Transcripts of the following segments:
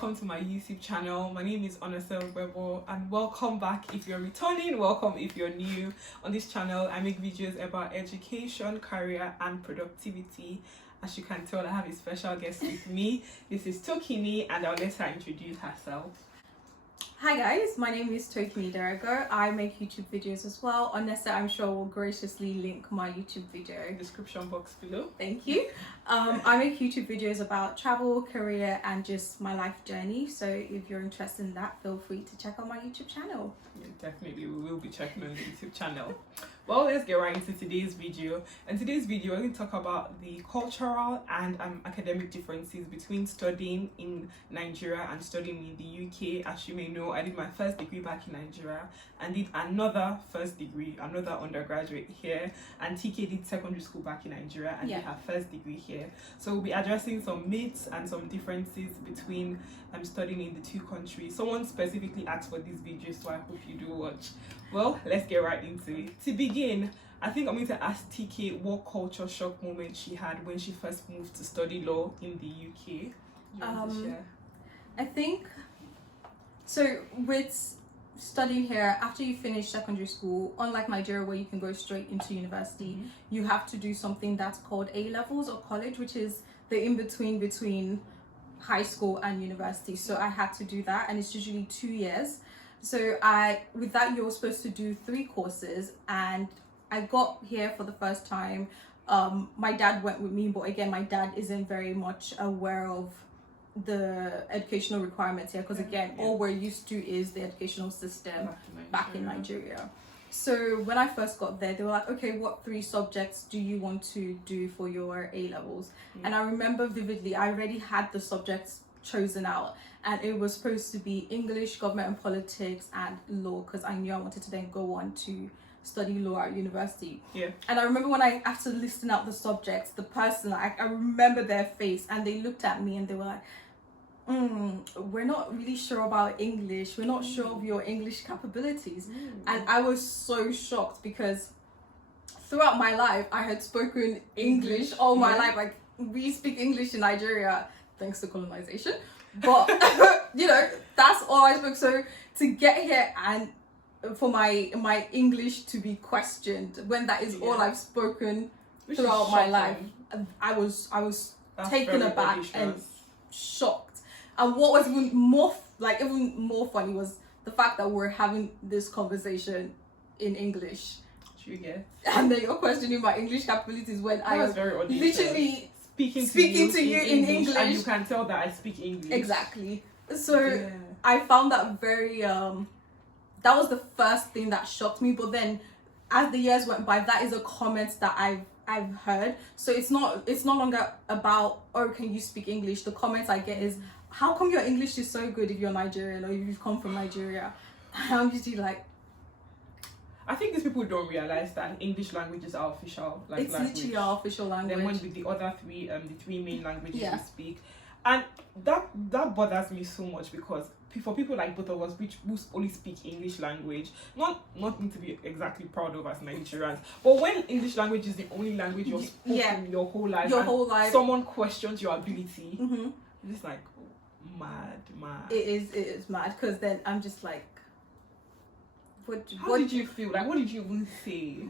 welcome to my YouTube channel. My name is Untitled, and welcome back if you're returning, welcome if you're new. On this channel, I make videos about education, career, and productivity. As you can tell, I have a special guest with me. This is Tokini, and I'll let her introduce herself. Hi guys, my name is Tokini. I make YouTube videos as well. Unless I'm sure will graciously link my YouTube video Description box below. Thank you. I make YouTube videos about travel, career, and just my life journey. So if you're interested in that, feel free to check out my YouTube channel. Yeah, definitely, we will be checking on the YouTube channel. Well, let's get right into today's video. In today's video, we're going to talk about the cultural and academic differences between studying in Nigeria and studying in the UK. As you may know, I did my first degree back in Nigeria and did another another undergraduate here, and TK did secondary school back in Nigeria and did her first degree here. So we'll be addressing some myths and some differences between studying in the two countries. Someone specifically asked for this video, so I hope you do watch. Well, let's get right into it. To begin, I think I'm going to ask TK what culture shock moment she had when she first moved to study law in the UK. I think so with studying here, after you finish secondary school, unlike Nigeria where you can go straight into university, you have to do something that's called A-levels or college, which is the in-between between high school and university. So I had to do that, and it's usually 2 years. So with that, you're supposed to do 3 courses, and I got here for the first time. My dad went with me, but again, my dad isn't very much aware of the educational requirements here, because again, all we're used to is the educational system back in Nigeria. So when I first got there, they were like, okay, what 3 subjects do you want to do for your A-levels? And I remember vividly, I already had the subjects chosen out, and it was supposed to be English, government and politics, and law, because I knew I wanted to then go on to study law at university. And I remember when I, after listing out the subjects, the person, I remember their face, and they looked at me and they were like, we're not really sure about English, we're not sure of your English capabilities. And I was so shocked, because throughout my life I had spoken English all my life. Like, we speak English in Nigeria thanks to colonization, but you know, that's all I spoke. So to get here and for my English to be questioned when that is all I've spoken throughout my life, I was taken aback and shocked. And what was even more funny was the fact that we're having this conversation in English. And then you're questioning my English capabilities when I was literally speaking to you in English. And you can tell that I speak English. Exactly. So I found that very that was the first thing that shocked me. But then as the years went by, that is a comment that I've heard. So it's no longer about, oh, can you speak English? The comments I get is, how come your English is so good if you're Nigerian or if you've come from Nigeria? And I'm usually like, I think these people don't realize that English language is our official language. It's literally our official language. Then when with the other 3, the 3 main languages we speak, and that bothers me so much, because for people like both of us, who only speak English language, not me to be exactly proud of as Nigerians, but when English language is the only language you're spoken your whole life, someone questions your ability, it's just like mad. It is mad, because then I'm just like, What did you feel? Like, what did you even say?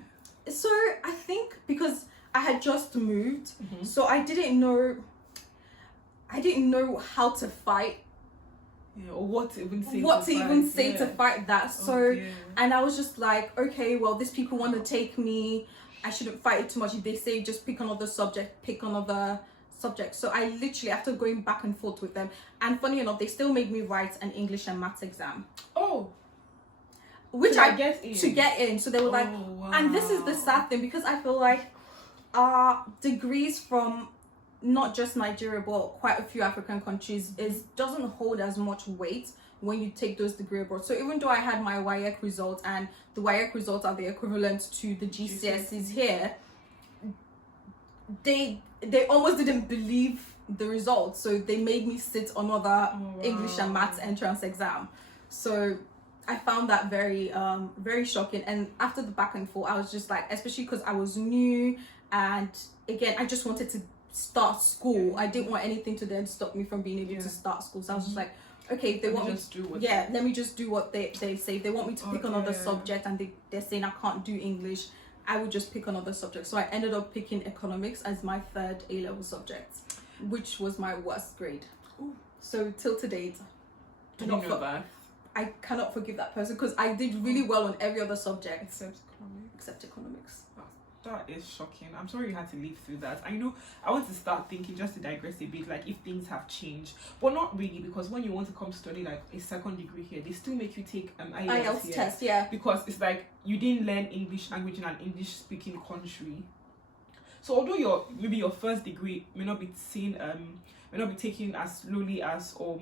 So I think because I had just moved, so I didn't know how to fight. Or what to even say. To fight that. So and I was just like, okay, well, these people want to take me, I shouldn't fight it too much. If they say just pick another subject, So I literally, after going back and forth with them, and funny enough, they still made me write an English and maths exam. Which I get in. To get in. So they were like, wow. And this is the sad thing, because I feel like degrees from not just Nigeria but quite a few African countries doesn't hold as much weight when you take those degree abroad. So even though I had my WAEC results, and the WAEC results are the equivalent to the GCSEs here, they almost didn't believe the results, so they made me sit another English and maths entrance exam. So I found that very very shocking. And after the back and forth, I was just like, especially because I was new, and again, I just wanted to start school. I didn't want anything to then stop me from being able to start school. So I was just like, okay, if they want me just do what let me just do what they say. If they want me to pick another subject and they're saying I can't do English, I would just pick another subject. So I ended up picking economics as my third A-level subject, which was my worst grade. Ooh. So till to date, I cannot forgive that person because I did really well on every other subject except economics. That is shocking. I'm sorry you had to live through that. I know I want to start thinking, just to digress a bit, like if things have changed, but not really, because when you want to come study like a second degree here, they still make you take an IELTS test, because it's like you didn't learn English language in an English speaking country. So although maybe your first degree may not be seen may not be taken as slowly as, or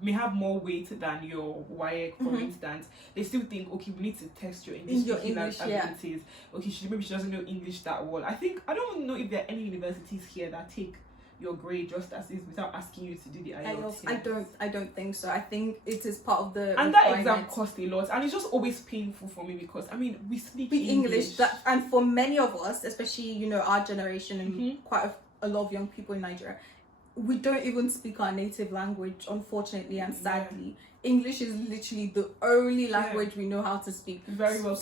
may have more weight than your WAEC, for instance, they still think, okay, we need to test your English abilities. Okay, maybe she doesn't know English that well. I don't know if there are any universities here that take your grade just as is without asking you to do the IELTS. I don't think so. I think it is part of the and that exam costs a lot, and it's just always painful for me because I mean we speak English. And for many of us, especially our generation and quite a lot of young people in Nigeria, we don't even speak our native language, unfortunately and sadly. English is literally the only language we know how to speak very well,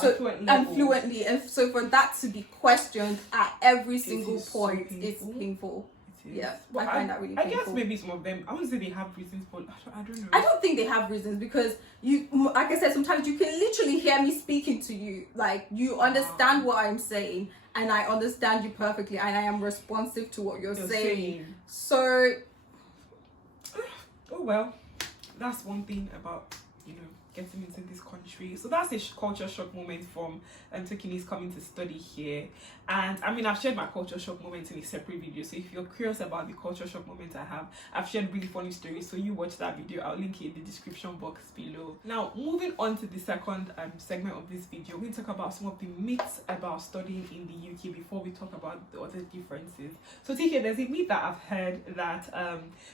and fluently. And so for that to be questioned at every single point, it's painful. Yeah, but I find that really painful. I guess maybe some of them, I wouldn't say they have reasons, but I don't know. I don't think they have reasons because like I said, sometimes you can literally hear me speaking to you. Like, you understand what I'm saying, and I understand you perfectly, and I am responsive to what you're saying. So, oh well, that's one thing about, getting into this country. So that's a culture shock moment from Tokini's coming to study here. And I mean, I've shared my culture shock moments in a separate video, so if you're curious about the culture shock moments I've shared really funny stories, so you watch that video. I'll link it in the description box below. Now, moving on to the second segment of this video, we're going to talk about some of the myths about studying in the UK before we talk about the other differences. So TK, there's a myth that I've heard that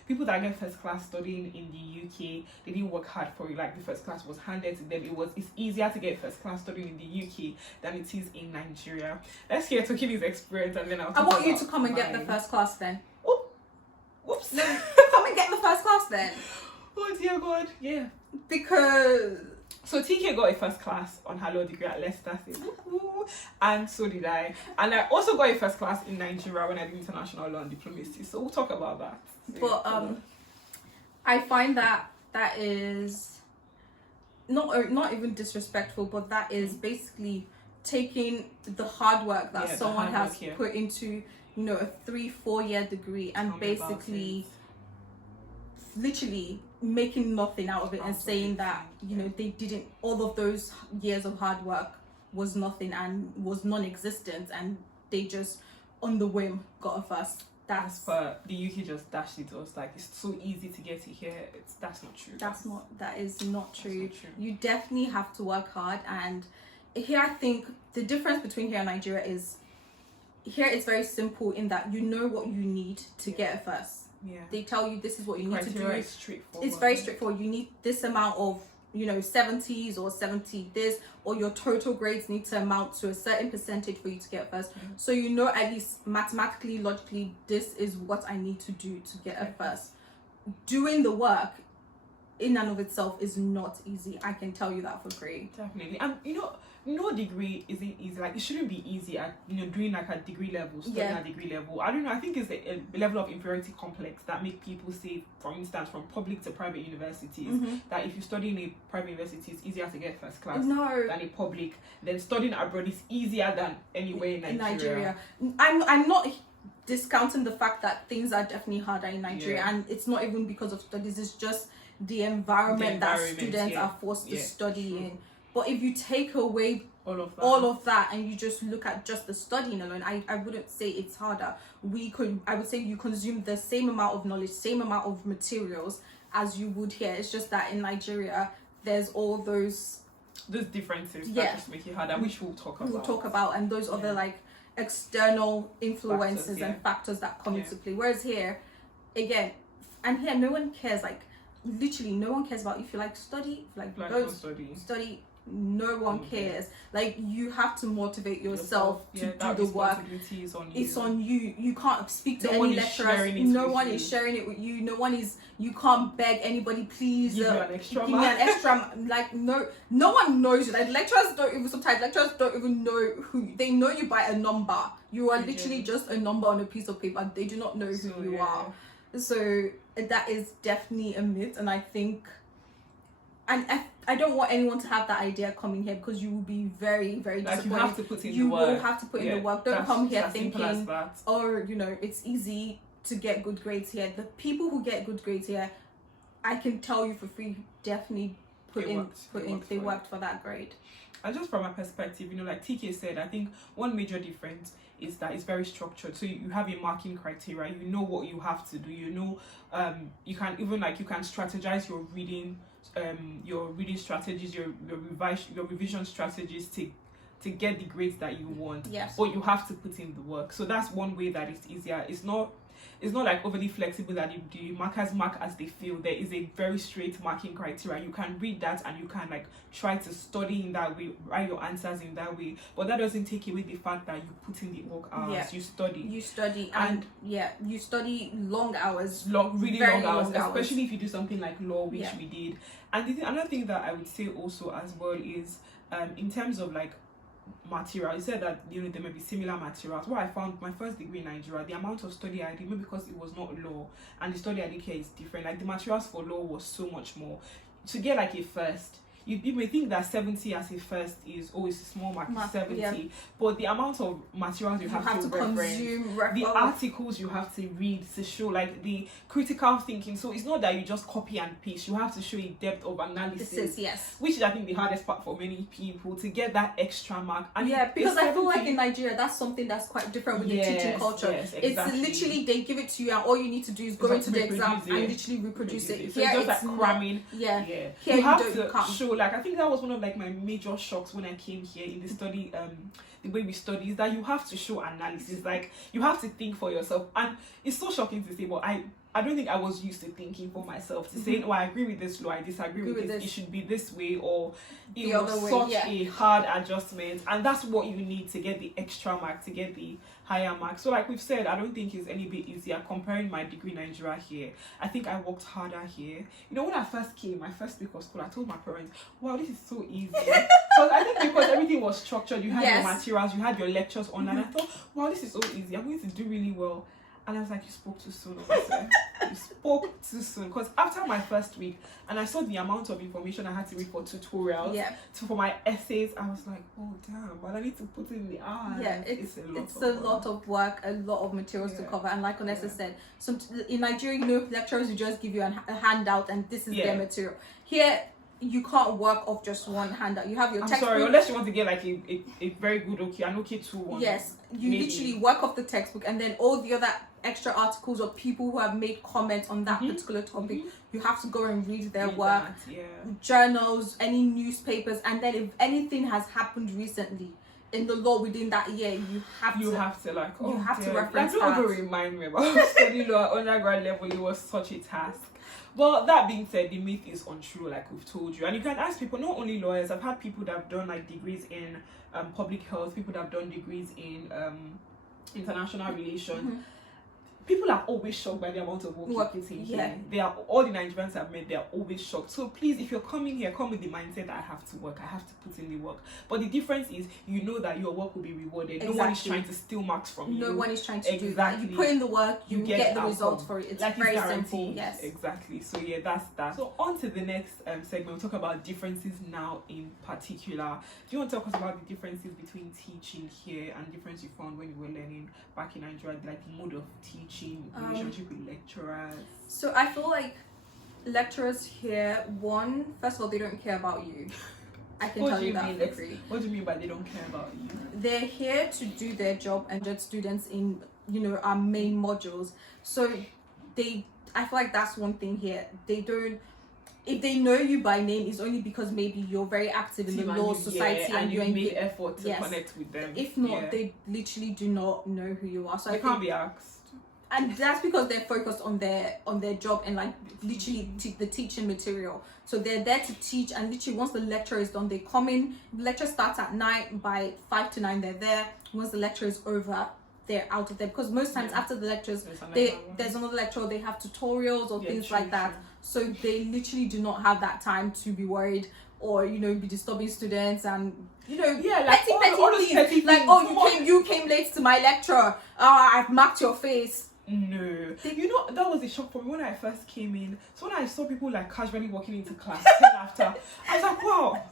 people that get first class studying in the UK, they didn't work hard for it. Like, the first class was handed to them. It's easier to get first class studying in the UK than it is in Nigeria. Let's hear Tokini's experience, and then I want you to come and get the first class then. Whoops. No, come and get the first class then. Oh dear God. Yeah. Because so TK got a first class on her law degree at Leicester State, and so did I. And I also got a first class in Nigeria when I did international law and diplomacy. So we'll talk about that. But I find that is not even disrespectful, but that is basically taking the hard work that someone has put into a 3-4 year degree and basically literally making nothing out of it and saying that they didn't, all of those years of hard work was nothing and was non-existent, and they just on the whim got a first. But the UK just dashed it to us, like it's so easy to get it here. That's not true. That is not true. You definitely have to work hard, and here I think the difference between here and Nigeria is here it's very simple in that you know what you need to get a first. Yeah. They tell you this is what you need to do. It's very straightforward. You need this amount of 70s or 70 this, or your total grades need to amount to a certain percentage for you to get first. So at least mathematically, logically, this is what I need to do to get a first. Doing the work in and of itself is not easy. I can tell you that for free. Definitely. And no degree isn't easy. Like, it shouldn't be easy at doing like a degree level, studying at degree level. I don't know, I think it's a level of inferiority complex that make people say, for instance, from public to private universities, that if you study in a private university, it's easier to get first class than a public. Then studying abroad is easier than anywhere in Nigeria. I'm not discounting the fact that things are definitely harder in Nigeria, and it's not even because of studies, it's just the environment that students are forced to study in. But if you take away all of that and you just look at just the studying alone, I wouldn't say it's harder. I would say you consume the same amount of knowledge, same amount of materials as you would here. It's just that in Nigeria there's all those differences that just make it harder, which we'll talk about. And those other like external influences and factors that come into play. Whereas here, again, and here no one cares, like literally no one cares about if you like study, if you like study, No one cares. Like, you have to motivate yourself to do the work. Is on you. It's on you. You can't speak to No one any is lecturers. sharing it No with one you. is sharing it with you. No one is. You can't beg anybody. Please Give me an extra give me an extra. Like, no one knows you. Like, lecturers don't even sometimes. Lecturers don't even know who. They know you by a number. You are literally just a number on a piece of paper. They do not know who you are. So that is definitely a myth, and I think. And I don't want anyone to have that idea coming here, because you will be very, very disappointed. You have to put in the work. You will have to put in the work. Don't come here thinking, or it's easy to get good grades here. The people who get good grades here, I can tell you for free, definitely they worked for that grade. And just from my perspective, like TK said, I think one major difference is that it's very structured. So you have a marking criteria. You know what you have to do. You can even you can strategize your reading strategies, your revision strategies to get the grades that you want. Yes. But you have to put in the work. So that's one way that it's easier. It's not like overly flexible that the markers mark as they feel. There is a very straight marking criteria. You can read that and you can try to study in that way, write your answers in that way. But that doesn't take away the fact that you put in the work hours. Yeah. You study and you study long hours. Really long hours, especially if you do something like law, which we did. And another thing that I would say also as well is in terms of material, you said that there may be similar materials. What I found my first degree in Nigeria, the amount of study I did, maybe because it was not law and the study I did here is different, the materials for law was so much more. To get a first, you may think that 70 as a first is always a small mark, 70, but the amount of materials you have to consume, the articles you have to read to show the critical thinking. So it's not that you just copy and paste. You have to show a depth of analysis, which is I think the hardest part for many people, to get that extra mark. And because I feel like in Nigeria that's something that's quite different with the teaching culture. Yes, exactly. It's literally they give it to you and all you need to do is go into the exam and literally reproduce it. So it's just cramming. Here you have to show. I think that was one of my major shocks when I came here in the study. The way we study is that you have to show analysis. You have to think for yourself, and it's so shocking to say, but I don't think I was used to thinking for myself, to say, I agree with this law, I disagree with this, it should be this way, or it was such a hard adjustment, and that's what you need to get the extra mark, to get the higher mark. So we've said, I don't think it's any bit easier comparing my degree in Nigeria here. I think I worked harder here. When I first came, my first week of school, I told my parents, wow, this is so easy. Because I think because everything was structured, you had your materials, you had your lectures online, I thought, wow, this is so easy, I'm going to do really well. And I was like, you spoke too soon, officer. You spoke too soon. Because after my first week, and I saw the amount of information I had to read for tutorials, for my essays, I was like, oh damn, but I need to put in the hours. Yeah, it's a lot of work, a lot of materials to cover. And like Onessa said, in Nigeria, lecturers will just give you a handout and this is their material. Here, you can't work off just one handout. You have your textbook. Sorry, unless you want to get a very good an okay 2-1. Yes, you literally work off the textbook, and then all the other extra articles or people who have made comments on that particular topic, you have to go and read their work, journals, any newspapers, and then if anything has happened recently in the law within that year, you have to reference that. Don't even remind me about study law at undergrad level. It was such a task. Well, that being said, the myth is untrue, like we've told you. And you can ask people, not only lawyers, I've had people that have done degrees in public health, people that have done degrees in international relations. People are always shocked by the amount of work you put in here. They are, all the Nigerians I've met, they are always shocked. So please, if you're coming here, come with the mindset that I have to work, I have to put in the work. But the difference is, you know that your work will be rewarded. No one is trying to steal marks from you. No one is trying to do that. You put in the work, you get the results for it. It's very simple. Yes. Exactly. So that's that. So on to the next segment, we'll talk about differences now in particular. Do you want to talk about the differences between teaching here and difference you found when you were learning back in Nigeria, the mode of teaching, relationship with lecturers? So I feel like lecturers here, first of all, they don't care about you. I can tell you that for free. What do you mean by they don't care about you? They're here to do their job and judge students in our main modules. So I feel like that's one thing here. They don't. If they know you by name, it's only because maybe you're very active in the law society and you made effort to connect with them. If not, they literally do not know who you are. So they can't be asked. and that's because they're focused on their job and like literally the teaching material. So they're there to teach, and literally once the lecture is done, they come in. The lecture starts at 9. By 5 to 9 they're there. Once the lecture is over, they're out of there, because most times after the lectures there's another lecture, they have tutorials or things like that. So they literally do not have that time to be worried or be disturbing students and petty things like, oh, you came late to my lecture, I've marked your face. No, that was a shock for me when I first came in. So when I saw people like casually walking into class 10 after, I was like, wow,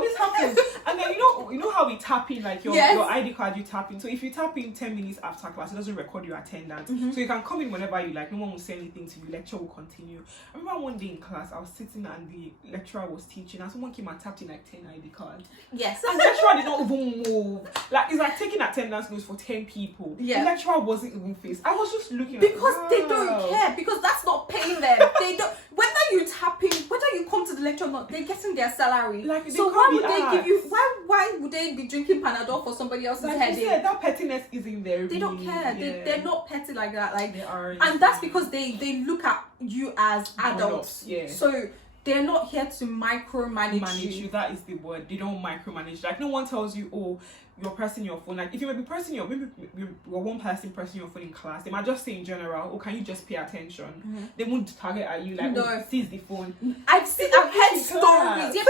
this happens. And then you know how we tap in, like your ID card, you tap in. So if you tap in 10 minutes after class, it doesn't record your attendance. So you can come in whenever you like. No one will say anything to you. Lecture will continue. I remember one day in class, I was sitting and the lecturer was teaching, and someone came and tapped in like 10 ID cards. Yes. And the lecturer did not even move. Like, it's like taking attendance notes for 10 people. Yeah. The lecturer wasn't even faced. I was just looking because they don't care, because that's not paying them. They don't, whether you tap in, whether you come to the lecture or not, they're getting their salary. Like, so why would they give you, why would they be drinking Panadol for somebody else's headache? You said, that pettiness isn't there. They don't care. Yeah. They're not petty like that. Like, they aren't. And that's because they look at you as adults. Yeah. So they're not here to micromanage you. That is the word. They don't micromanage. Like, no one tells you, oh, you're pressing your phone. Like, if you may be pressing maybe you're one person pressing your phone in class, they might just say in general, oh, can you just pay attention? They won't target at you like, oh, seize the phone. I've heard stories. Yeah,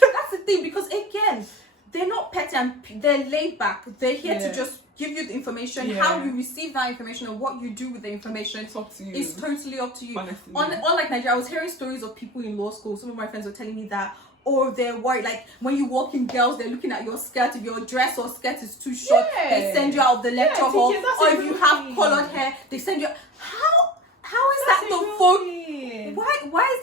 that's the thing, because again, they're not petty and they're laid back. They're here to just give you the information. How you receive that information and what you do with the information, it's up to you. It's totally up to you. Honestly. Unlike Nigeria, I was hearing stories of people in law school. Some of my friends were telling me that, or they're worried, like when you walk in, girls, they're looking at your skirt. If your dress or skirt is too short, they send you out of the lecture hall. Or if you have colored hair, they send you. How is that the phone? Why is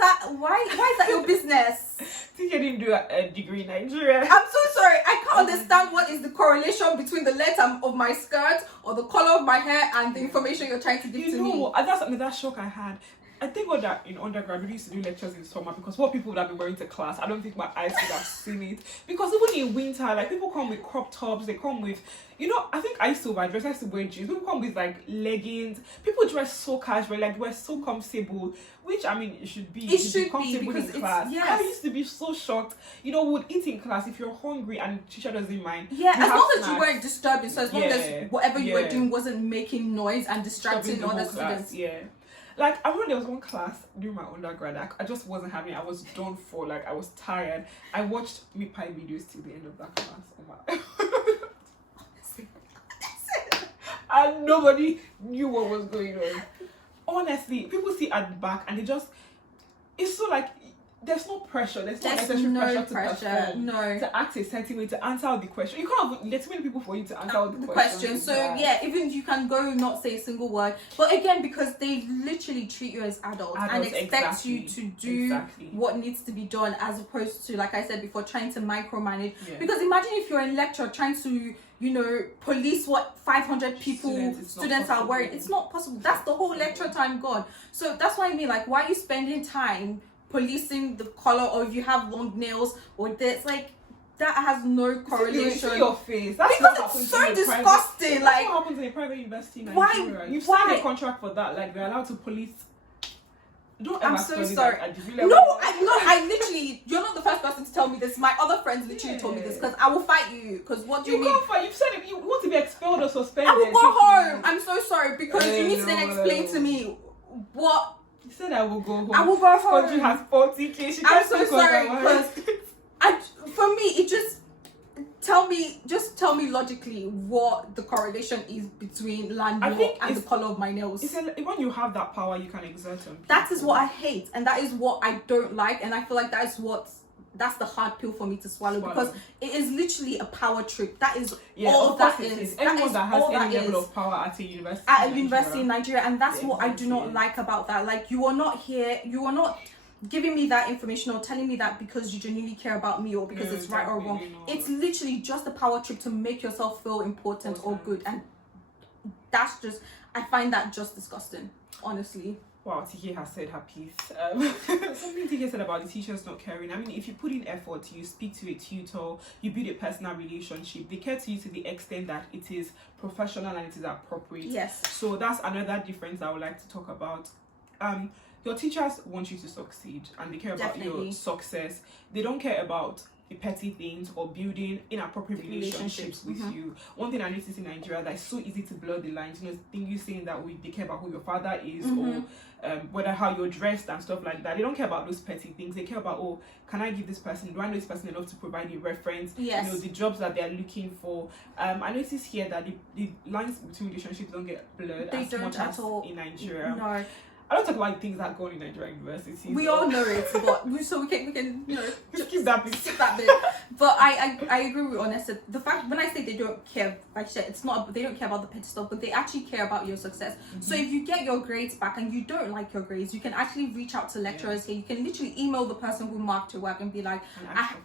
that your business? Think you didn't do a degree in Nigeria. I'm so sorry. I can't understand what is the correlation between the length of my skirt or the color of my hair and the information you're trying to give to me. That's another shock I had. I think that in undergrad we used to do lectures in summer, because what people would have been wearing to class, I don't think my eyes would have seen it. Because even in winter, like, people come with crop tops, they come with, I think I used to overdress, I used to wear jeans. People come with like leggings. People dress so casual, like we're so comfortable, which I mean it should be. It should be comfortable because in class. Yes. I used to be so shocked. Would eat in class if you're hungry and teacher doesn't mind. Yeah, as long as you weren't disturbing. So as long as whatever you were doing wasn't making noise and distracting other students. Yeah. Like, I remember there was one class during my undergrad, I just wasn't having it. I was done for, like, I was tired. I watched meat pie videos till the end of that class. Oh my. And nobody knew what was going on. Honestly, people sit at the back and it's so like, there's no pressure. There's no necessary pressure to perform, to act a certain way, to answer all the question. You can't have, there's too many people for you to answer all the questions. So even you can go not say a single word. But again, because they literally treat you as adults and expect you to do what needs to be done, as opposed to, like I said before, trying to micromanage. Yeah. Because imagine if you're in lecture trying to police what 500 people students are wearing. It's not possible. That's the whole lecture time gone. So that's why I mean, like, why are you spending time policing the color, or if you have long nails or this, like, that has no correlation. You see your face. That's because it's so disgusting. Like, what happens in a private university in Nigeria? You've signed a contract for that. Like, they're allowed to police. I'm so sorry. I literally, you're not the first person to tell me this. My other friends literally told me this, because I will fight you. Because what do you mean? Can't fight. You've said it. You want to be expelled or suspended. I will go home. I'm so sorry, because you need to then explain to me what. You said I will go home. I will go home. Country has 40 cases. I'm so sorry, because for me, it just tell me logically what the correlation is between land law and the color of my nails. When you have that power, you can exert on people. That is what I hate, and that is what I don't like, and I feel like that's the hard pill for me to swallow, because it is literally a power trip. That is all that is. Anyone that has any level of power at a university in Nigeria, and that's what I do not like about that. Like, you are not giving me that information or telling me that because you genuinely care about me, or because it's right or wrong. It's literally just a power trip to make yourself feel important or good, and that's just, I find that just disgusting, honestly. Wow, TK has said her piece. Something TK said about the teachers not caring. I mean, if you put in effort, you speak to a tutor, you build a personal relationship, they care to you to the extent that it is professional and it is appropriate. Yes. So that's another difference I would like to talk about. Your teachers want you to succeed and they care about your success. They don't care about the petty things or building inappropriate relationships with you. One thing I noticed in Nigeria that it's so easy to blur the lines. You know, thing you saying that they care about who your father is or whether how you're dressed and stuff like that. They don't care about those petty things. They care about, oh, can I give this person? Do I know this person enough to provide a reference? Yes. You know, the jobs that they're looking for. I notice here that the lines between relationships don't get blurred as much as in Nigeria. No. I don't talk about things that go on in Nigerian universities. We all know it, but so we can you know just keep that bit. Skip that bit. But I agree with Honest. The fact when I say they don't care, like shit, it's not they don't care about the petty stuff, but they actually care about your success. So if you get your grades back and you don't like your grades, you can actually reach out to lecturers here. You can literally email the person who marked your work and be like,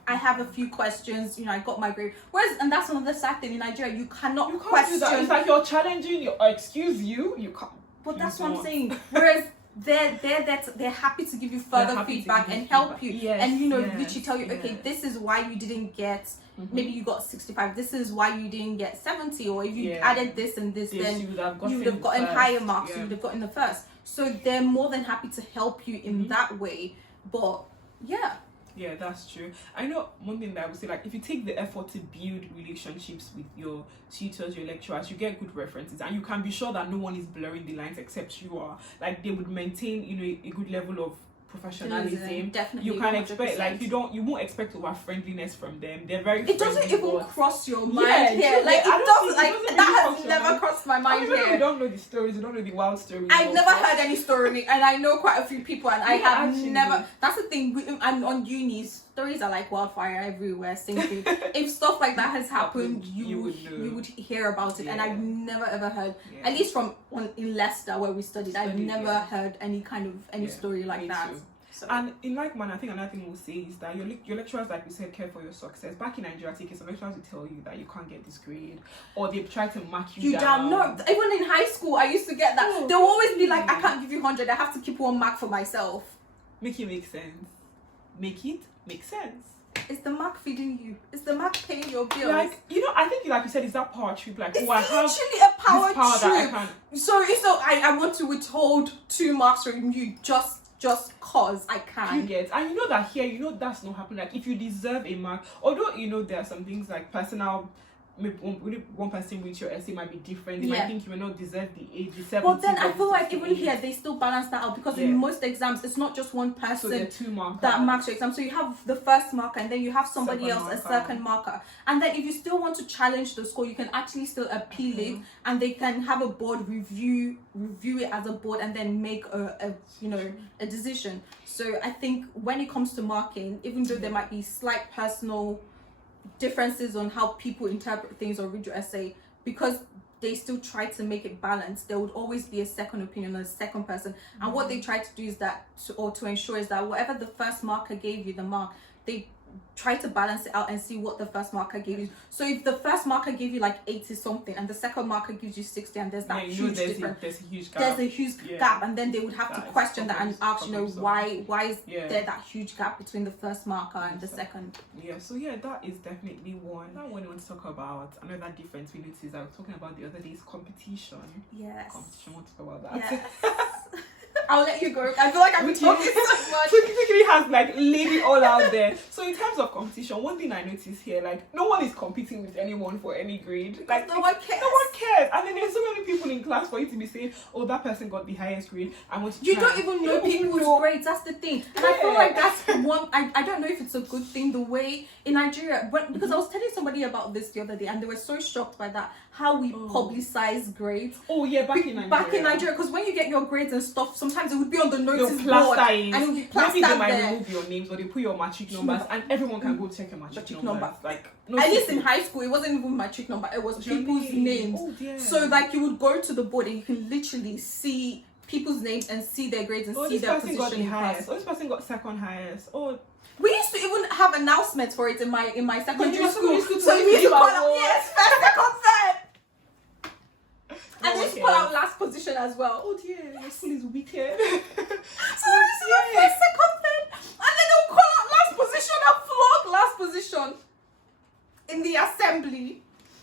I have a few questions. You know, I got my grade. Whereas, and that's another sad thing in Nigeria, you can't question. Do that. It's like you're challenging your excuse you can't. But that's what I'm saying. Whereas they're happy to give you further feedback and help you. Yes, and you know, literally tell you, okay, this is why you didn't get maybe you got 65. This is why you didn't get 70. Or if you added this and this, then you would have gotten higher marks. You would have gotten the first. So they're more than happy to help you in that way. But yeah, that's true. I know one thing that I would say, like, if you take the effort to build relationships with your tutors, your lecturers, you get good references, and you can be sure that no one is blurring the lines except you are. Like, they would maintain, you know, a good level of professionalism. Definitely, you can 100%. expect, like, you won't expect over friendliness from them. They're very friendly. It doesn't even cross your mind here. Like, it doesn't, like, that has never crossed my mind here. We don't know the stories, we don't know the wild stories. I've never heard any story, and I know quite a few people, and I have never. That's the thing. And on uni, stories are like wildfire everywhere. Same thing. If stuff like that has happened, you would hear about it, and I've never ever heard. At least from in Leicester where we studied, I've never heard any kind of story like that. So. And in like manner, I think another thing we'll say is that your lecturers, like we said, care for your success. Back in Nigeria, some lecturers will tell you that you can't get this grade, or they try to mark you down. No, even in high school, I used to get that. They'll always be like, I can't give you 100. I have to keep 1 mark for myself. Make it make sense. Make it make sense. It's the mark feeding you. It's the mark paying your bills. Like, you know, I think, like you said, it's that power trip. Like, it's I have literally a power trip. That I can. So I want to withhold 2 marks from you just cause I can. You get, and you know that here, you know that's not happening. Like, if you deserve a mark, although you know there are some things like personal. Maybe one person with your essay might be different. They might think you may not deserve the 70. But then I feel like even here they still balance that out, because in most exams it's not just one person that marks your exam. So you have the first marker, and then you have somebody else, a second marker. And then if you still want to challenge the score, you can actually still appeal it, and they can have a board review it as a board, and then make a decision. So I think when it comes to marking, even though there might be slight personal differences on how people interpret things or read your essay, because they still try to make it balanced, there would always be a second opinion, a second person. And what they try to do is that to ensure is that whatever the first marker gave you the mark, they try to balance it out and see what the first marker gave you. So if the first marker gave you like 80 something and the second marker gives you 60, and there's that huge difference, there's a huge gap. There's a huge gap, and then they would have to question that and ask, why is there that huge gap between the first marker and the second? So that is definitely one. Now, when we want to talk about another difference we noticed, I was talking about the other day, is competition. Yes. Competition. I want to talk about that. Yes. I'll let you go. I feel like I'm talking so much. Tokini has like laid it all out there. So in terms of competition, one thing I noticed here, like, no one is competing with anyone for any grade. Like, no one cares. No one cares. And then there's so many people in class for you to be saying, oh, that person got the highest grade. I want to You don't even know people's grades. That's the thing. And I feel like that's one. I don't know if it's a good thing the way in Nigeria, because I was telling somebody about this the other day, and they were so shocked by that, how we publicize grades. Oh yeah, back in Nigeria, because when you get your grades and stuff, sometimes it would be on the notice board, and it would be plastered maybe they might there. remove your names, or they put your matric numbers, and everyone can go check your matric numbers. Like, no, at least in high school, it wasn't even matric number; it was people's names. Oh, dear. So like you would go to the board and you can literally see people's names and see their grades and see their position. Got the highest. This person got second highest. Oh. We used to even have announcements for it in my secondary school. So we used to call out, yes, first, second, third. And they used to call out last position as well. Oh dear, your school is wicked. So I just got first, second, third, and then they'll call out last position and flog last position in the assembly.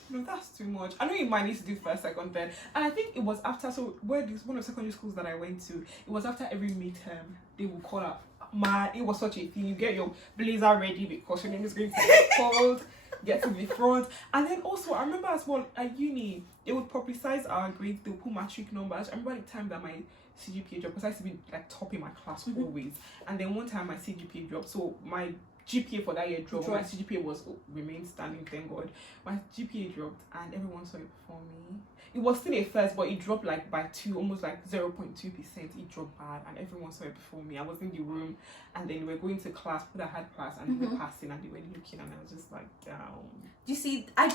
No, that's too much. I know you might need to do first, second, third. And I think it was after, so where this one of the secondary schools that I went to, it was after every midterm, they would call up. Man, it was such a thing. You get your blazer ready because your name is going to be called, get to the front. And then also, I remember as well, at uni, they would publicize our grades, they would put matric numbers. I remember the time that my CGPA dropped, because I used to be like top in my class always. And then one time my CGPA dropped, so my GPA for that year dropped. My CGPA was remained standing, thank God. My GPA dropped and everyone saw it before me. It was still a first, but it dropped like by 2, almost like 0.2%. It dropped bad and everyone saw it before me. I was in the room and then we were going to class, people that had class and they were passing and they were looking and I was just like, down. You see, I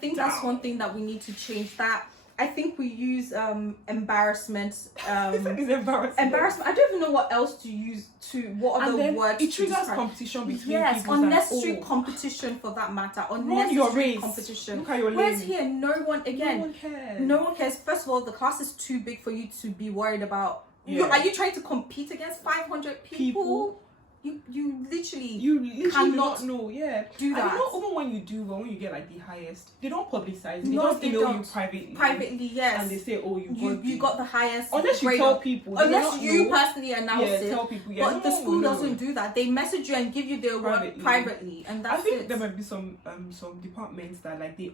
think that's one thing that we need to change. That I think we use embarrassment. Is embarrassment. Embarrassment. I don't even know what else to use to what other and then words. It triggers competition between yes, people. unnecessary competition for that matter. Unnecessary your race. competition. Look at your Whereas lane. here, no one again. No one cares. No one cares. First of all, the class is too big for you to be worried about. Yeah. Are you trying to compete against 500 people? You literally do cannot not know, yeah. do that. And you know, even when you do well, when you get like the highest, they don't publicize it. They No, just they email you don't. privately. Privately, yes. And they say, oh, you got the highest. Unless you grade tell of- people. They Unless don't you know. personally announce Yeah, it. tell people. Yeah, But no the one school will know. doesn't do that. They message you and give you the award privately, and that's I think it. there might be some departments that like they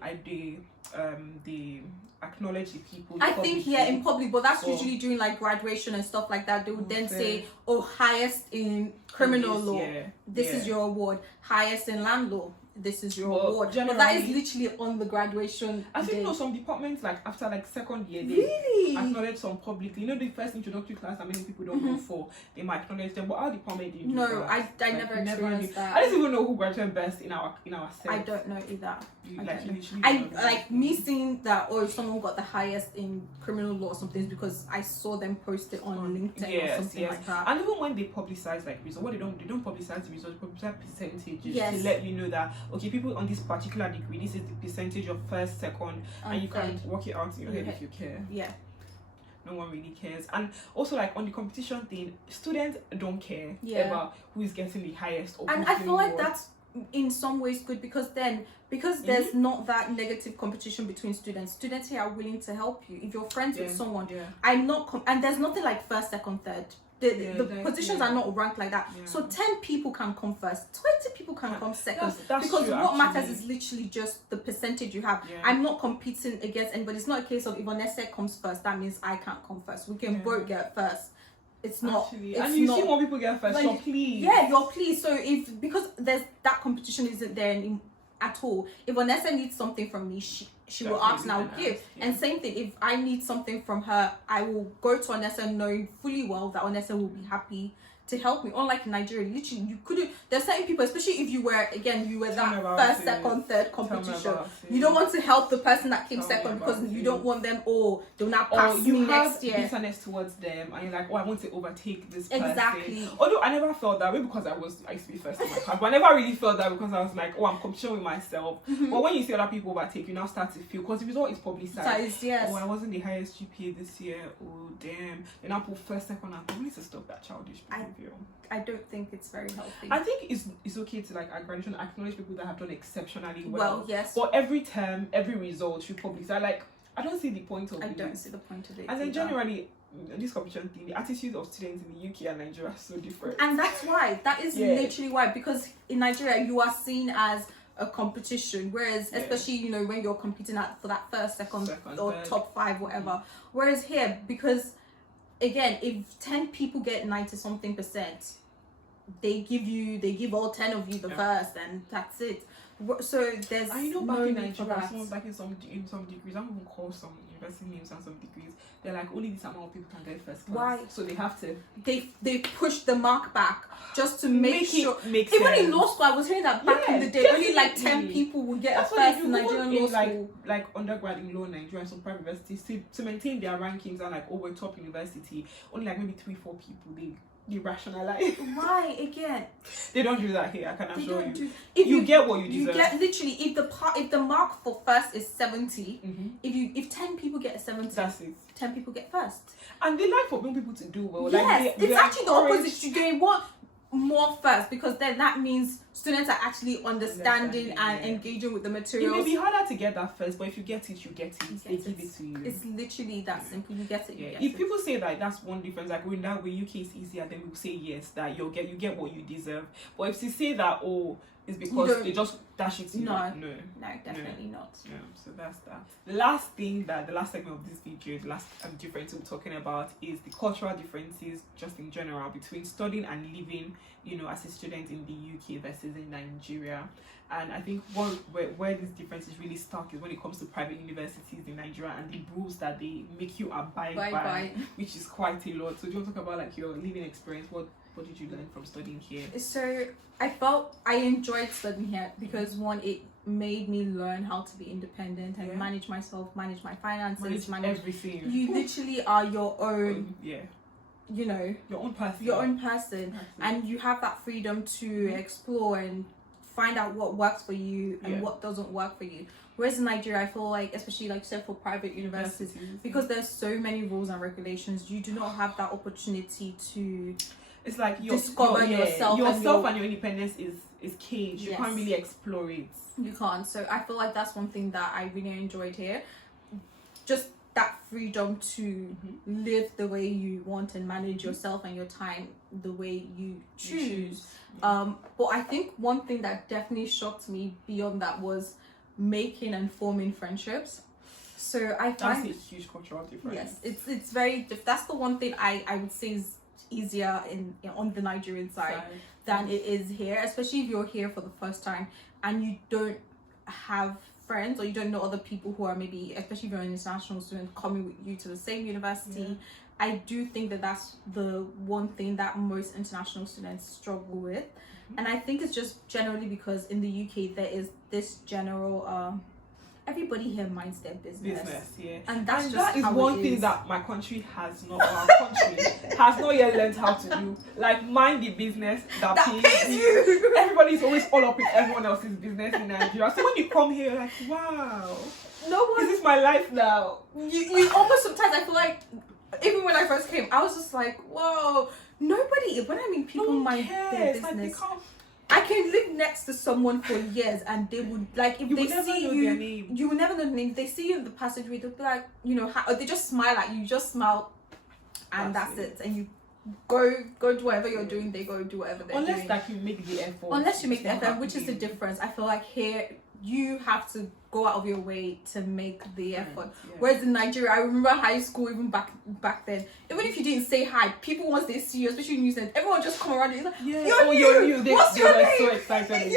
acknowledge the people. I think in public, but that's Oh. usually during like graduation and stuff like that. They would then fair. say, "Oh, highest in criminal law, Yeah, this is your award. Highest in land law, this is your But award." But that is generally- literally on the graduation I think day. no, some departments like after like second year they Really? acknowledge some publicly. You know, the first introductory class that many people don't go for, they might acknowledge them. But our department didn't do No, that. I Like, never knew. experienced that. I don't even know who graduated best in our set. I don't know either. You, I like, don't know. literally I don't know. like me seeing that, or if someone got the highest in criminal law or something, is because I saw them post it on LinkedIn or something like that. And even when they publicize like results, what they don't publicize the results, they publicize percentages Yes. to let you know that okay, people on this particular degree, this is the percentage of first, second, and you can work it out in your head if you care. Yeah. No one really cares. And also like on the competition thing, students don't care Yeah. about who is getting the highest or And who's I doing feel like what. that's in some ways good because there's not that negative competition between students here are willing to help you if you're friends with someone. I'm not and there's nothing like first, second, third. The positions are not ranked like that. So 10 people can come first, 20 people can come second. That's because true, what matters actually. is literally just the percentage you have. Yeah. I'm not competing against anybody. It's not a case of if Vanessa comes first, that means I can't come first. We can both get first. It's not. Actually. It's And you not, see more people get first, like, you're pleased. Yeah, you're pleased. So if because there's that competition isn't there at all. If Vanessa needs something from me, she will ask and I'll give. And same thing, if I need something from her, I will go to Onessa knowing fully well that Onessa will be happy to help me. Unlike in Nigeria, literally you couldn't. There's certain people, especially if you were that first, second, third competition. You don't want to help the person that came second because you don't want them. They'll not pass me next year. Bitterness towards them, and you're like, I want to overtake this person. Exactly. Although I never felt that way because I used to be first in my class, but I never really felt that because I was like, I'm competing with myself. But when you see other people overtake, you now start to feel because the result is publicized. Yes. I wasn't the highest GPA this year. Oh damn! Then I put first, second, and we need to stop that childish behavior. I don't think it's very healthy. I think it's okay to like at graduation acknowledge people that have done exceptionally well. Yes. But every term, every result should publicize. Like I don't see the point of it. I don't see the point of it. And then generally, this competition thing, the attitude of students in the UK and Nigeria is so different. And that's why. That is literally why. Because in Nigeria, you are seen as a competition, whereas especially when you're competing for that first, second or third. top 5, whatever. Whereas here, because again, if 10 people get 90 something %, they give all 10 of you the first, and that's it. So there's I know no back in need for Nigeria, that. someone back in some degrees, I'm gonna call some university names and some degrees. They're like only this amount of people can get first class. Why? So they have to. They push the mark back just to make sure. Make Even sense. in law school, I was hearing that back in the day, only like 10 definitely. people would get That's a what they first do. in Even Nigerian law in, school. like undergrad in law in Nigeria and some private universities to maintain their rankings and like over top university, only like maybe 3-4 people You rationalize. Why again? They don't do that here. I can They assure don't you. do. If You get what you you deserve. get literally if the mark for first is 70, Mhm. if 10 people get 70, That's it. 10 people get first. And they like for people to do well. Yes, Like it's they actually the encourage- opposite. They want more first because then that means students are actually understanding and yeah. engaging with the It may materials. be harder to get that first, but if you get it, you get it. You They get give it. it to you. It's literally that simple. You get it. You Yeah. get If it. people say that that's one difference, like when that way UK is easier, then we will say yes, that you get what you deserve. But if they say that it's because don't- they just dash it to you. No. No. No, definitely not. Yeah, so that's that. The last segment of this video, the last difference we're talking about is the cultural differences just in general between studying and living, as a student in the UK versus in Nigeria. And I think where this difference is really stark is when it comes to private universities in Nigeria and the rules that they make you abide by, which is quite a lot. So do you want to talk about like your living experience? What did you learn from studying here? So I enjoyed studying here because one, it made me learn how to be independent and manage myself, manage my finances, manage everything. You literally are your own. Your own person. Your own person, and you have that freedom to explore and find out what works for you and what doesn't work for you. Whereas in Nigeria, I feel like, especially like for private universities, because there's so many rules and regulations, you do not have that opportunity to. It's like discover yourself and your independence is caged. You can't really explore it. You can't. So I feel like that's one thing that I really enjoyed here. Just that freedom to live the way you want and manage yourself and your time the way you choose. But I think one thing that definitely shocked me beyond that was making and forming friendships. So I find that's a huge cultural difference. Yes, it's very. That's the one thing I would say is easier on the Nigerian side than it is here, especially if you're here for the first time and you don't have friends or you don't know other people who are maybe, especially if you're an international student coming with you to the same university. I do think that that's the one thing that most international students struggle with. And I think it's just generally because in the UK there is this general everybody here minds their business. And that's just that is how one it thing is. that my country has not has not yet learned how to do. Like mind the business that pays you. Everybody's always all up in everyone else's business in Nigeria. So when you come here, you're like, wow, is this my life now? You almost sometimes I feel like even when I first came, I was just like, whoa, nobody. When I mean people mind their business. Like I can live next to someone for years and they would like if they see you, you will never know the name. If they see you in the passageway, they'll be like, or they just smile at you. You just smile, and that's it. And you go do whatever you're doing. They go do whatever they're doing. Unless like you make the effort. Unless you make the effort, which is the difference. I feel like here you have to go out of your way to make the effort. Whereas in Nigeria, I remember high school even back then. Even if you didn't say hi, people once they see you, especially in New Zealand, everyone just come around and like, you're new. What's your name? name? So excited.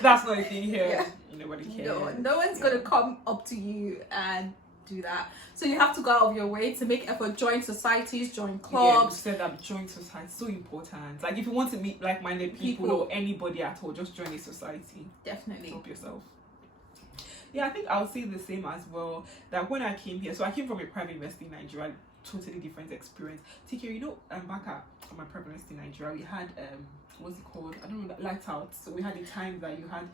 That's not a thing here. Nobody cares. No one's gonna come up to you and do that. So you have to go out of your way to make effort, join societies, join clubs. Said that join society is so important. Like if you want to meet like-minded people or anybody at all, just join a society. Definitely. Help yourself. Yeah, I think I'll say the same as well. That when I came here, so I came from a private university in Nigeria, totally different experience. TK, back at my private university in Nigeria, we had what's it called? I don't know, lights out. So we had the time that you had.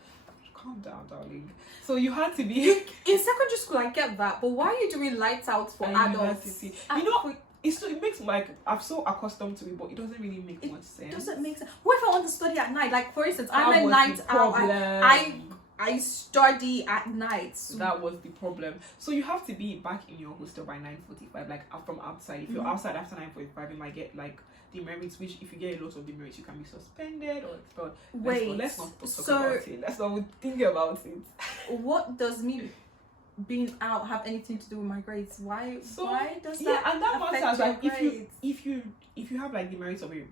Calm down, darling. So you had to be in secondary school. I get that, but why are you doing lights out for adults? It makes like I'm so accustomed to it, but it doesn't really make much sense. It doesn't make sense. What if I want to study at night? Like for instance, I'm a night owl. I study at night. So. That was the problem. So you have to be back in your hostel by 9:45, like from outside. If you're outside after 9:45, you might get like demerits, which if you get a lot of demerits, you can be suspended or expelled. Let's not talk about it. Let's not think about it. What does me being out have anything to do with my grades? Why does that? Yeah, and that matters. Like if you have like demerits of a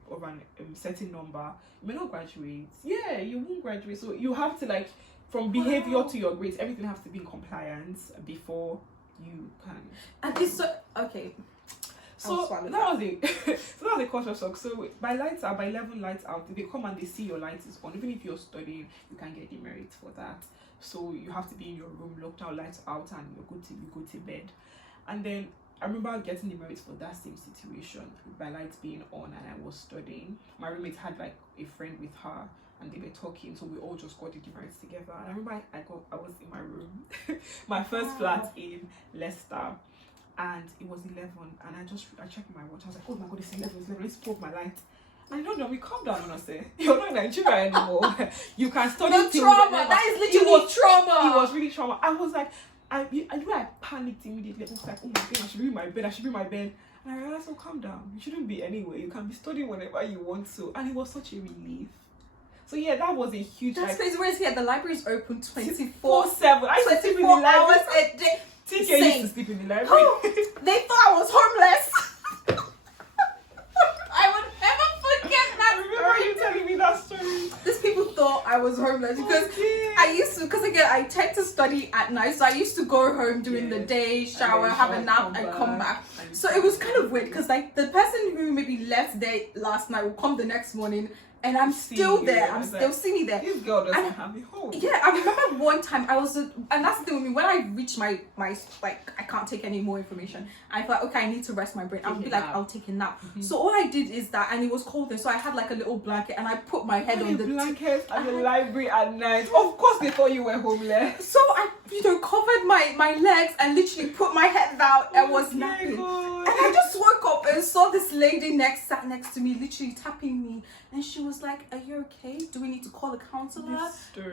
certain number, you may not graduate. Yeah, you won't graduate. So you have to like. From behavior to your grades, everything has to be in compliance before you can. And it's okay. So that was it. So that was a culture shock. So by 11 lights out, if they come and they see your lights is on, even if you're studying, you can get demerits for that. So you have to be in your room, locked out, lights out, and you're good to go to bed. And then I remember getting the merits for that same situation, my lights being on and I was studying. My roommate had like a friend with her and they were talking, so we all just got the merits together. And I remember I was in my room, my first flat in Leicester, and it was 11, and I checked my watch. I was like, oh my god, it's 11, let's pull up my light. And you know, we calm down, honestly. You're not in Nigeria anymore. You can study. The trauma. That is literally trauma. It was really trauma. I was like, I panicked immediately. I was like, oh my god, I should be in my bed. And I realized, oh, calm down. You shouldn't be anywhere. You can be studying whenever you want to. And it was such a relief. So yeah, that was a huge. That's crazy. Whereas here, the library is open 24/7. I used to sleep in the 24 library. hours a day. TK used to sleep in the library. Oh, they thought I was homeless. I would never forget that. I remember you telling me that story. These people thought I was homeless because I used to, because again, I tend to study at night, so I used to go home during the day, shower, have a nap, and come back. So it was kind of weird because like the person who maybe left there last night will come the next morning. And I'm still there. They'll see me there. This girl doesn't have a home. Yeah, I remember one time I was, and that's the thing with me. When I reach my like, I can't take any more information. I thought, okay, I need to rest my brain. I'll be like, I'll take a nap. So all I did is that, and it was cold there, so I had like a little blanket, and I put my head on the blanket at the library at night. Of course, they thought you were homeless. So I, covered my legs and literally put my head down and was napping. And I just woke up and saw this lady sat next to me, literally tapping me. And she was like, are you okay? Do we need to call a counselor?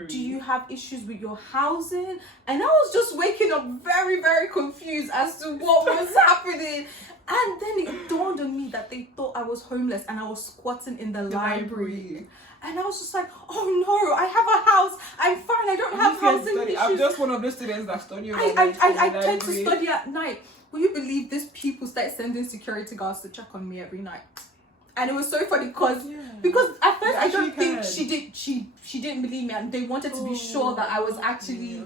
Do you have issues with your housing? And I was just waking up very, very confused as to what was happening. And then it dawned on me that they thought I was homeless and I was squatting in the library. And I was just like, oh no, I have a house. I'm fine. I don't have housing issues. I'm just one of those students that study I tend to study at night. Will you believe these people started sending security guards to check on me every night? And it was so funny because at first I don't think she didn't believe me, and they wanted to be sure that I was actually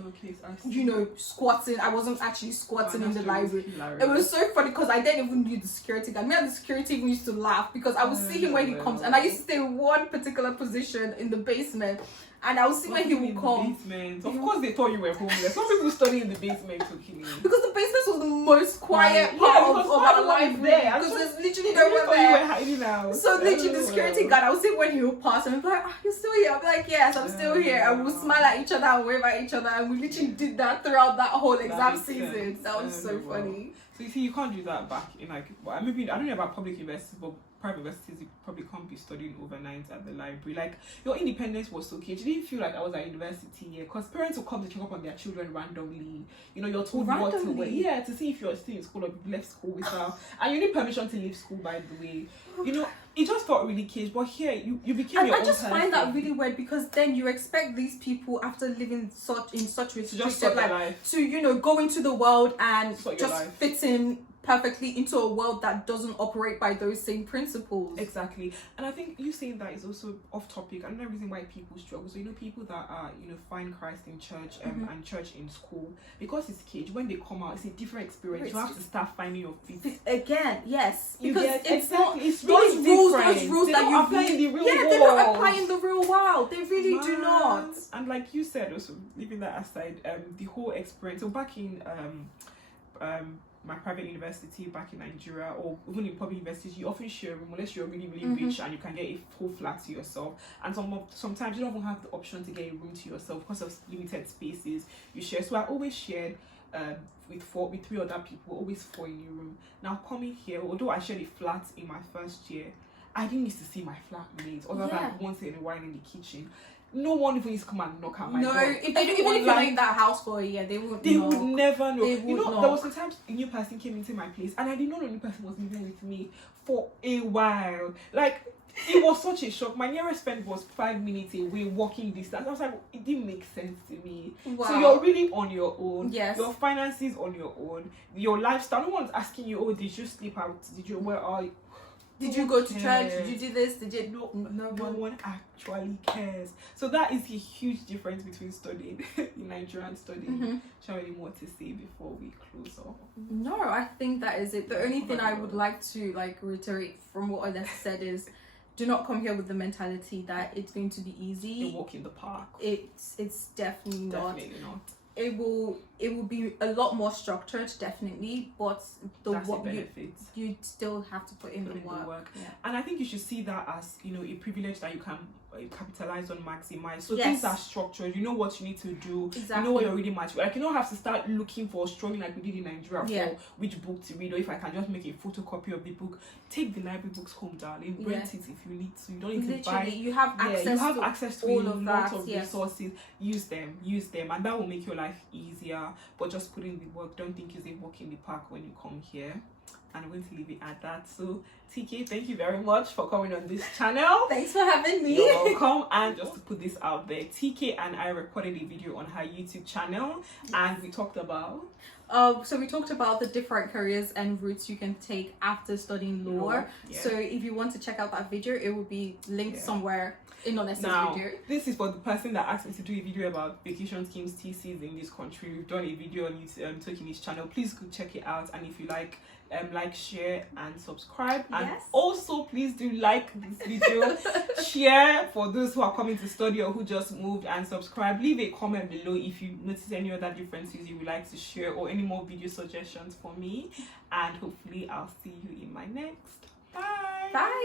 squatting. I wasn't actually squatting in the library. It was so funny because I didn't even do the security guard. Me and the security even used to laugh because I would see him when he comes, and I used to stay in one particular position in the basement. And I will see when he will come. Of course, they thought you were homeless. Some people study in the basement, Tokini. Because the basement was the most quiet part of our life there. Because there's literally no one there. You were hiding out. So literally, the security guard, I will see when he will pass, and I'm like, you're still here? I'll be like, yes, I'm still here. And we'll smile at each other and wave at each other. And we literally did that throughout that whole exam season. That was so funny. So you see, you can't do that back in maybe I don't know about public universities, but private universities, you probably can't be studying overnight at the library. Like, your independence was so cute. You didn't feel like I was at university here, because parents will come to check up on their children randomly. You're told what to wear. Yeah, to see if you're still in school or you've left school without. And you need permission to leave school, by the way. It just felt really cute. But here, you became your own person. I just find that really weird, because then you expect these people, after living in such restricted life, to go into the world and just fit in perfectly into a world that doesn't operate by those same principles. Exactly. And I think you saying that is also off topic. Another reason why people struggle. So people that are find Christ in church and church in school, because it's cage, when they come out, it's a different experience. You have to start finding your feet again. Yes, because it's really those rules that you apply in the real world. They don't apply in the real world. They really do not. And like you said, also leaving that aside, the whole experience. So back in my private university back in Nigeria, or even in public universities, you often share a room unless you're really, really rich and you can get a whole flat to yourself. And sometimes you don't even have the option to get a room to yourself because of limited spaces you share. So I always shared with 3 other people, always 4 in a room. Now coming here, although I shared a flat in my first year, I didn't need to see my flatmates other than once in a while in the kitchen. No one even used to come and knock at my door. No, if you're in that house for a year, they would never know. They would knock. There was sometimes a new person came into my place and I didn't know the new person was living with me for a while. Like, it was such a shock. My nearest friend was 5 minutes away, walking distance. I was like, it didn't make sense to me. Wow. So you're really on your own. Yes. Your finances on your own. Your lifestyle. No one's asking you, did you sleep out? Did you go to church? Did you do this? No one actually cares. So that is a huge difference between studying in Nigeria and studying. Shall any more to say before we close off? No, I think that is it. The only thing I would like to reiterate from what Odessa said is, do not come here with the mentality that it's going to be easy. A walk in the park. It's definitely not. it will be a lot more structured, definitely, but that's the benefits. You still have to put in the work. Yeah. And I think you should see that as, you know, a privilege that you can capitalize on, maximize. So Yes. things are structured. You know what you need to do. Exactly. You know what you're reading much. Like, you don't have to start looking for struggling like we did in Nigeria Yeah. for which book to read, or if I can just make a photocopy of the book. Take the library books home, darling. Rent it if you need to. You don't need to buy. You have access. You have access to all a of lot that. of Yes. resources. Use them, and that will make your life easier. But just put in the work. Don't think it's a walk in the park when you come here. And I'm going to leave it at that. So, TK, thank you very much for coming on this channel. Thanks for having me. You're welcome. And just to put this out there, TK and I recorded a video on her YouTube channel, and we talked about. So we talked about the different careers and routes you can take after studying law. Yeah. So if you want to check out that video, it will be linked somewhere in Honest's video. This is for the person that asked me to do a video about vacation schemes, TCs in this country. We've done a video on YouTube, Tokini's channel. Please go check it out. And if you like, share and subscribe. And also please do like this video, share for those who are coming to study or who just moved, and subscribe. Leave a comment below if you notice any other differences you would like to share, or any more video suggestions for me. And hopefully I'll see you in my next. Bye.